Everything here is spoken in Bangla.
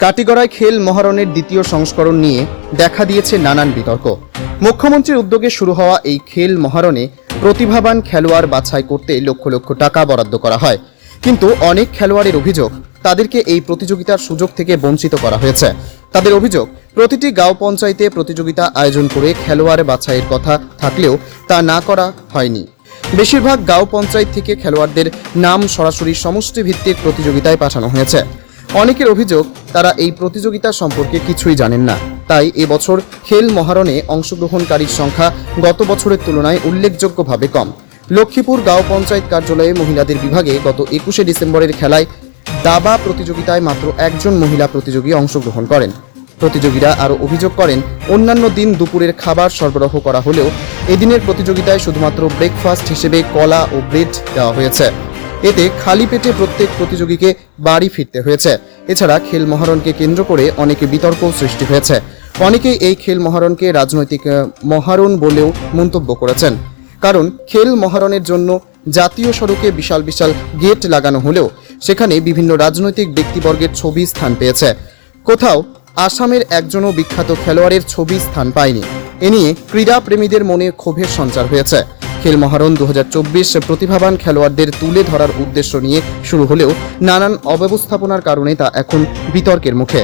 কাটিগড়ায় খেল মহারণের দ্বিতীয় সংস্করণ নিয়ে দেখা দিয়েছে নানান বিতর্ক। মুখ্যমন্ত্রীর উদ্যোগে শুরু হওয়া এই খেল মহারণে প্রতিভাবান খেলোয়াড় বাছাই করতে লক্ষ লক্ষ টাকা বরাদ্দ করা হয়, কিন্তু অনেক খেলোয়াড়ের অভিযোগ তাদেরকে এই প্রতিযোগিতার সুযোগ থেকে বঞ্চিত করা হয়েছে। তাদের অভিযোগ, প্রতিটি গাঁও পঞ্চায়েতে প্রতিযোগিতা আয়োজন করে খেলোয়াড় বাছাইয়ের কথা থাকলেও তা না করা হয়নি। বেশিরভাগ গাঁও পঞ্চায়েত থেকে খেলোয়াড়দের নাম সরাসরি সমষ্টি ভিত্তিক প্রতিযোগিতায় পাঠানো হয়েছে। অনেকের অভিযোগ, তারা এই প্রতিযোগিতা সম্পর্কে কিছুই জানেন না। তাই এবছর খেল মহারণে অংশগ্রহণকারীর সংখ্যা গত বছরের তুলনায় উল্লেখযোগ্যভাবে কম। লক্ষ্মীপুর গাঁও পঞ্চায়েত কার্যালয়ে মহিলাদের বিভাগে গত 21শে ডিসেম্বরের খেলায় দাবা প্রতিযোগিতায় মাত্র একজন মহিলা প্রতিযোগী অংশগ্রহণ করেন। প্রতিযোগীরা আরও অভিযোগ করেন, অন্যান্য দিন দুপুরের খাবার সরবরাহ করা হলেও এদিনের প্রতিযোগিতায় শুধুমাত্র ব্রেকফাস্ট হিসেবে কলা ও ব্রেড দেওয়া হয়েছে। এতে খালি পেটে প্রত্যেক প্রতিযোগীকে বাড়ি ফিরতে হয়েছে। এছাড়া খেল মহারণকে কেন্দ্র করে অনেকে বিতর্ক সৃষ্টি হয়েছে। অনেকেই এই খেল মহারণকে রাজনৈতিক মহারণ বলেও মন্তব্য করেছেন। কারণ খেল মহারণের জন্য জাতীয় সড়কে বিশাল বিশাল গেট লাগানো হলেও সেখানে বিভিন্ন রাজনৈতিক ব্যক্তিবর্গের ছবি স্থান পেয়েছে। কোথাও আসামের একজনও বিখ্যাত খেলোয়াড়ের ছবি স্থান পায়নি। এ নিয়ে ক্রীড়া প্রেমীদের মনে ক্ষোভের সঞ্চার হয়েছে। খেল মহারণ 2024 প্রতিভাবান খেলোয়াড়দের তুলে ধরার উদ্দেশ্য নিয়ে শুরু হলেও নানান অব্যবস্থাপনার কারণে তা এখন বিতর্কের মুখে।